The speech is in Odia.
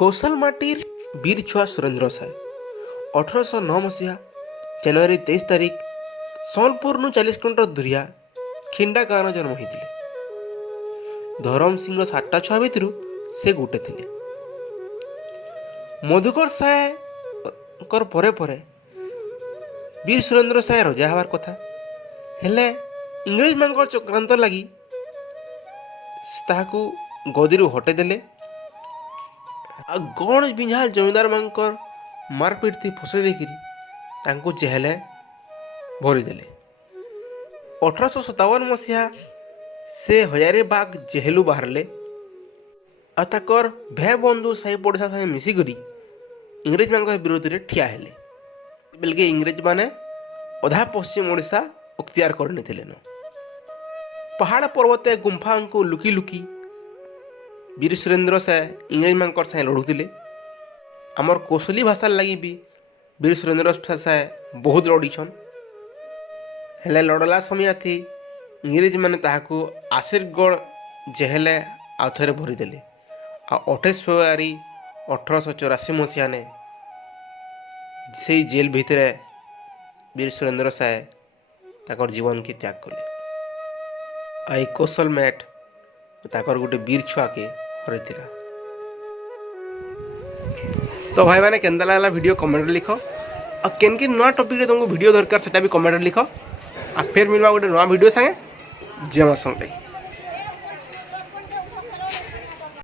କୌଶଲମାଟିର ବୀର ଛୁଆ ସୁରେନ୍ଦ୍ର ସାଏ 1809 ମସିହା ଜାନୁଆରୀ 23 ତାରିଖ ସମ୍ବଲପୁରରୁ 40 କିଲୋମିଟର ଦୂରିଆ ଖିଣ୍ଡା ଗାଁରେ ଜନ୍ମ ହୋଇଥିଲେ। ଧରମ ସିଂର 7ଟା ଛୁଆ ଭିତରୁ ସେ ଗୋଟେ ଥିଲେ। ମଧୁକର ସାଏଙ୍କର ପରେ ପରେ ବୀର ସୁରେନ୍ଦ୍ର ସାଏ ରଜା ହେବାର କଥା, ହେଲେ ଇଂରେଜମାନଙ୍କର ଚକ୍ରାନ୍ତ ଲାଗି ତାହାକୁ ଗଦିରୁ ହଟେଇ ଦେଲେ। ଆଉ ଗଣ ବିଞ୍ଝାଲ ଜମିଦାରମାନଙ୍କର ମାରପିଟଥି ଫସେଇ ଦେଇକିରି ତାଙ୍କୁ ଜେହେଲେ ଭରିଦେଲେ। 1857 ମସିହା ସେ ହଜାରୀବାଗ ଜେହେଲୁ ବାହାରିଲେ ଆଉ ତାଙ୍କର ଭେ ବନ୍ଧୁ ସାହି ପଡ଼ିଶା ସାଙ୍ଗେ ମିଶିକରି ଇଂରେଜମାନଙ୍କ ବିରୋଧରେ ଠିଆ ହେଲେ। ବେଲକେ ଇଂରେଜମାନେ ଅଧା ପଶ୍ଚିମ ଓଡ଼ିଶା ଅକ୍ତିଆର କରିନେଇଥିଲେନ। ପାହାଡ଼ ପର୍ବତ ଗୁମ୍ଫାଙ୍କୁ ଲୁକି ଲୁକି ବୀର ସୁରେନ୍ଦ୍ର ସାଏ ଇଂରେଜମାନଙ୍କର ସାଙ୍ଗେ ଲଢ଼ୁଥିଲେ। ଆମର କୋଶଲି ଭାଷାର ଲାଗି ବି ବୀର ସୁରେନ୍ଦ୍ର ସାଏ ବହୁତ ଲଢ଼ିଛନ୍। ହେଲେ ଲଢ଼ଲା ସମୟଥି ଇଂରେଜମାନେ ତାହାକୁ ଆସିରଗଡ଼ ଜେହେଲେ ଆଉ ଥରେ ଭରିଦେଲେ। ଆଉ 28 ଫେବୃଆରୀ 1884 ମସିହାରେ ସେଇ ଜେଲ୍ ଭିତରେ ବୀର ସୁରେନ୍ଦ୍ର ସାଏ ତାଙ୍କର ଜୀବନକେ ତ୍ୟାଗ କଲେ। ଆଉ ଏଇ କୌଶଲ ମ୍ୟାଟ୍ ତାଙ୍କର ଗୋଟେ ବୀର ଛୁଆକେ ହରେଇଥିଲା। तो भाई मैंने केंदा लागला वीडियो कमेंट लिख और केन के नुआ टॉपिक तुमको वीडियो दरकार सेटा भी कमेंट लिख। आ फिर मिलवा गोटे नुआ वीडियो संगे जय मां संगे।